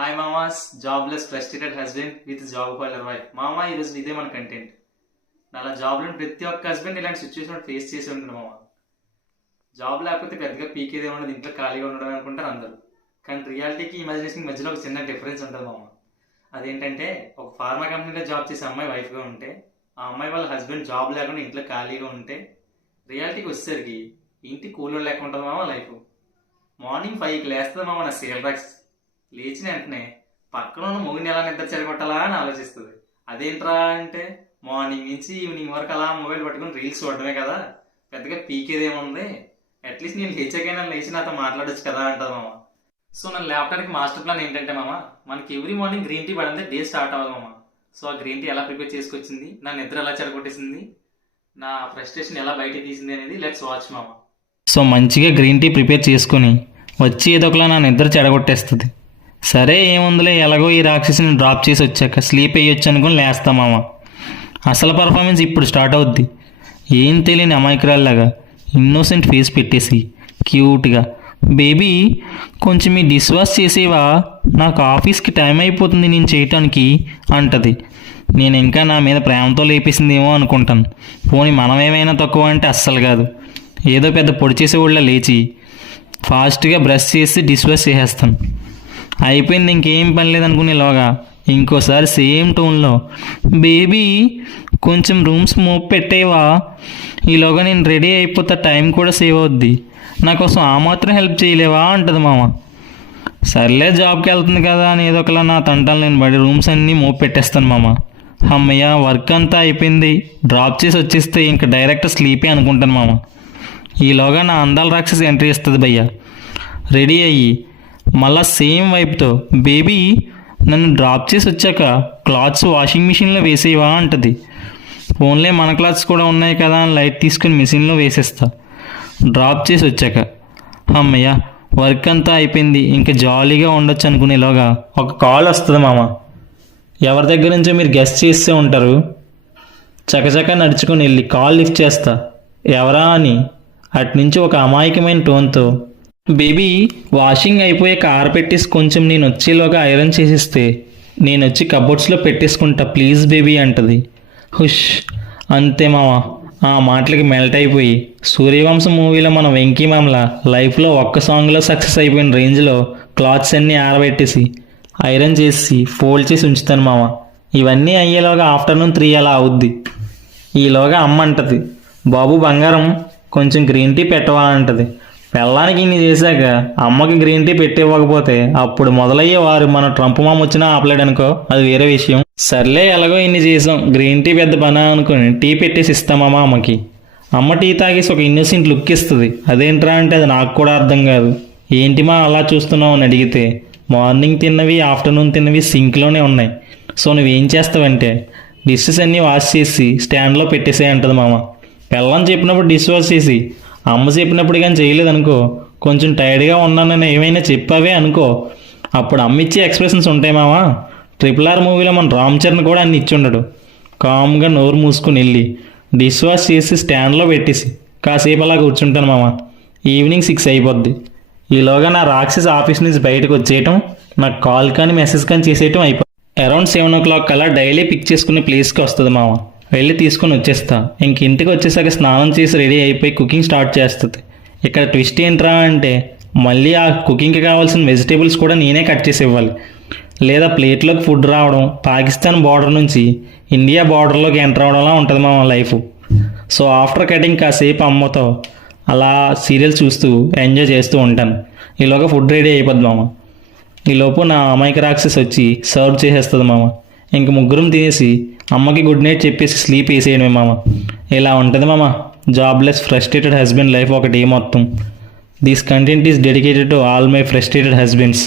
Hi మామాస్ jobless frustrated husband with job holder wife. మామ ఈరోజు ఇదే మన కంటెంట్. అలా జాబ్లో ప్రతి ఒక్క హస్బెండ్ ఇలాంటి సిచ్యువేషన్ ఫేస్ చేసి ఉంటాడు మామ. జాబ్ లేకపోతే పెద్దగా పీకేదే ఉండదు, ఇంట్లో ఖాళీగా ఉండడం అనుకుంటారు అందరూ. కానీ రియాలిటీకి ఇమాజినేషన్ మధ్యలో ఒక చిన్న డిఫరెన్స్ ఉంటుంది మామ. అదేంటంటే ఒక ఫార్మా కంపెనీలో జాబ్ చేసే అమ్మాయి వైఫ్గా ఉంటే, ఆ అమ్మాయి వాళ్ళ హస్బెండ్ జాబ్ లేకుండా ఇంట్లో ఖాళీగా ఉంటే, రియాలిటీకి వచ్చేసరికి ఇంటి కూలో లేకుండా ఉంటుంది మామ లైఫ్. మార్నింగ్ 5కి లేస్తుంది మామ నా సేల్ ర్యాక్స్. లేచిన వెంటనే పక్కన ఉన్న మొగుని ఎలా నిద్ర చెడగొట్టాలా అని ఆలోచిస్తుంది. అదేంట్రా అంటే మార్నింగ్ నుంచి ఈవినింగ్ వరకు అలా మొబైల్ పట్టుకుని రీల్స్ చూడడమే కదా, పెద్దగా పీకేదేముంది, అట్లీస్ట్ నేను లేచాకైనా లేచి నాతో మాట్లాడొచ్చు కదా అంటుంది మామ. సో నా ల్యాప్టాప్కి మాస్టర్ ప్లాన్ ఏంటంటే మామ, మనకి ఎవ్రీ మార్నింగ్ గ్రీన్ టీ పడితే డే స్టార్ట్ అవ్వదు మామ. సో ఆ గ్రీన్ టీ ఎలా ప్రిపేర్ చేసుకొచ్చింది, నా నిద్ర ఎలా చెడగొట్టేసింది, నా ఫ్రస్ట్రేషన్ ఎలా బయట తీసింది అనేది లెట్స్ వాచ్ మామ. సో మంచిగా గ్రీన్ టీ ప్రిపేర్ చేసుకొని వచ్చి ఏదో ఒకలా నా నిద్ర చెడగొట్టేస్తుంది. సరే ఏముందిలే, ఎలాగో ఈ రాక్షసిని డ్రాప్ చేసి వచ్చాక స్లీప్ వేయొచ్చు అనుకుని లేస్తామామ. అసలు పర్ఫార్మెన్స్ ఇప్పుడు స్టార్ట్ అవుద్ది. ఏం తెలియని అమాయకురాల్లాగా ఇన్నోసెంట్ ఫేస్ పెట్టేసి క్యూట్గా, బేబీ కొంచెం ఈ డిష్ వాష్ చేసేవా, నాకు ఆఫీస్కి టైం అయిపోతుంది నేను చేయటానికి అంటది. నేను ఇంకా నా మీద ప్రేమతో లేపేసిందేమో అనుకుంటాను. పోనీ మనం ఏమైనా తక్కువ అంటే అస్సలు కాదు. ఏదో పెద్ద పొడి చేసేవాళ్ళ లేచి ఫాస్ట్గా బ్రష్ చేసి డిష్ వాష్ చేసేస్తాను. అయిపోయింది, ఇంకేం పని లేదనుకునేలోగా ఇంకోసారి సేమ్ టోన్లో, బేబీ కొంచెం రూమ్స్ మోప్ పెట్టేవా, ఈలోగా నేను రెడీ అయిపోతా, టైం కూడా సేవ్ అవుద్ది, నా కోసం ఆ మాత్రం హెల్ప్ చేయలేవా అంటది మామ. సర్లే జాబ్కి వెళ్తుంది కదా అని ఏదో ఒకలా నా తంటాలు నేను పడి రూమ్స్ అన్నీ మోప్ పెట్టేస్తాను మామ. అమ్మయ్య వర్క్ అంతా అయిపోయింది, డ్రాప్ చేసి వచ్చేస్తే ఇంకా డైరెక్ట్ స్లీపే అనుకుంటాను మామ. ఈలోగా నా అందాల రాక్షసి ఎంట్రీ ఇస్తుంది భయ్య. రెడీ అయ్యి మళ్ళా సేమ్ వైపుతో, బేబీ నన్ను డ్రాప్ చేసి వచ్చాక క్లాత్స్ వాషింగ్ మిషన్లో వేసేవా అంటది. ఫోన్లే మన క్లాత్స్ కూడా ఉన్నాయి కదా అని లైట్ తీసుకుని మిషన్లో వేసేస్తా. డ్రాప్ చేసి వచ్చాక అమ్మయ్య వర్క్ అంతా అయిపోయింది, ఇంకా జాలీగా ఉండొచ్చు అనుకునేలోగా ఒక కాల్ వస్తుంది మామ. ఎవరి దగ్గర నుంచో మీరు గెస్ట్ చేస్తే ఉంటారు. చకచక నడుచుకుని వెళ్ళి కాల్ లిఫ్ట్ చేస్తా. ఎవరా అని అట్నుంచి ఒక అమాయకమైన టోన్తో, బేబీ వాషింగ్ అయిపోయాక ఆరపెట్టేసి కొంచెం నేను వచ్చేలోగా ఐరన్ చేసిస్తే నేను వచ్చి కబోర్డ్స్లో పెట్టేసుకుంటా ప్లీజ్ బేబీ అంటది. హుష్ అంతే మామ. ఆ మాటలకి మెల్ట్ అయిపోయి సూర్యవంశం మూవీలో మన వెంకీ మామల లైఫ్లో ఒక్క సాంగ్లో సక్సెస్ అయిపోయిన రేంజ్లో క్లాత్స్ అన్నీ ఆరబెట్టేసి ఐరన్ చేసి ఫోల్డ్ చేసి ఉంచుతాను మామ. ఇవన్నీ అయ్యేలోగా ఆఫ్టర్నూన్ 3 అలా అవుద్ది. ఈలోగా అమ్మ అంటది, బాబు బంగారం కొంచెం గ్రీన్ టీ పెట్టవా అంటది. పెళ్ళానికి ఇన్ని చేశాక అమ్మకి గ్రీన్ టీ పెట్టివ్వకపోతే అప్పుడు మొదలయ్యే వారు మన ట్రంప్ మామ వచ్చినా ఆపలేడనుకో, అది వేరే విషయం. సర్లే ఎలాగో ఇన్ని చేసాం, గ్రీన్ టీ పెద్ద పనా అనుకుని టీ పెట్టేసి ఇస్తామమ్మా అమ్మకి. అమ్మ టీ తాగేసి ఒక ఇన్నోసెంట్ లుక్ ఇస్తుంది. అదేంట్రా అంటే అది నాకు కూడా అర్థం కాదు. ఏంటి మా అలా చూస్తున్నావు అని అడిగితే, మార్నింగ్ తిన్నవి ఆఫ్టర్నూన్ తిన్నవి సింక్లోనే ఉన్నాయి, సో నువ్వేం చేస్తావంటే డిషెస్ అన్నీ వాష్ చేసి స్టాండ్లో పెట్టేసే అంటది మామ. పెళ్ళని చెప్పినప్పుడు డిష్ వాష్ చేసి, అమ్మ చెప్పినప్పుడు కానీ చేయలేదనుకో, కొంచెం టైర్డ్గా ఉన్నానని ఏమైనా చెప్పావే అనుకో, అప్పుడు అమ్మ ఇచ్చే ఎక్స్ప్రెషన్స్ ఉంటాయి మామ. RRR మూవీలో మన రామ్ చరణ్ కూడా అన్ని ఇచ్చి ఉండడు. కామ్గా నోరు మూసుకుని వెళ్ళి డిష్ వాష్ చేసి స్టాండ్లో పెట్టేసి కాసేపు అలా కూర్చుంటాను మామ. ఈవినింగ్ 6 అయిపోద్ది. ఈలోగా నా రాక్షస్ ఆఫీస్ నుంచి బయటకు వచ్చేయటం, నాకు కాల్ కానీ మెసేజ్ కానీ చేసేయటం అయిపోయింది. అరౌండ్ 7 o'clock కల్లా డైలీ పిక్ చేసుకునే ప్లేస్కి వస్తుంది మామ. వెళ్ళి తీసుకొని వచ్చేస్తా. ఇంక ఇంటికి వచ్చేసాక స్నానం చేసి రెడీ అయిపోయి కుకింగ్ స్టార్ట్ చేస్తుంది. ఇక్కడ ట్విస్ట్ ఏంట్రా అంటే మళ్ళీ ఆ కుకింగ్కి కావాల్సిన వెజిటేబుల్స్ కూడా నేనే కట్ చేసి ఇవ్వాలి, లేదా ప్లేట్లోకి ఫుడ్ రావడం పాకిస్తాన్ బార్డర్ నుంచి ఇండియా బార్డర్లోకి ఎంటర్ అవడంలా ఉంటుంది మా లైఫ్. సో ఆఫ్టర్ కటింగ్ కాసేపు అమ్మతో అలా సీరియల్ చూస్తూ ఎంజాయ్ చేస్తూ ఉంటాను. ఈలోగా ఫుడ్ రెడీ అయిపోద్ది మామ. ఈలోపు నా అమాయక రాక్షస్ వచ్చి సర్వ్ చేసేస్తుంది మామ. ఇంక ముగ్గురం తినేసి అమ్మకి గుడ్ నైట్ చెప్పేసి స్లీప్ వేసేయడమే మామ. ఇలా ఉంటుంది మామ జాబ్లెస్ ఫ్రస్ట్రేటెడ్ హస్బెండ్ లైఫ్ ఒక డే మొత్తం. This content is dedicated to all my frustrated husbands.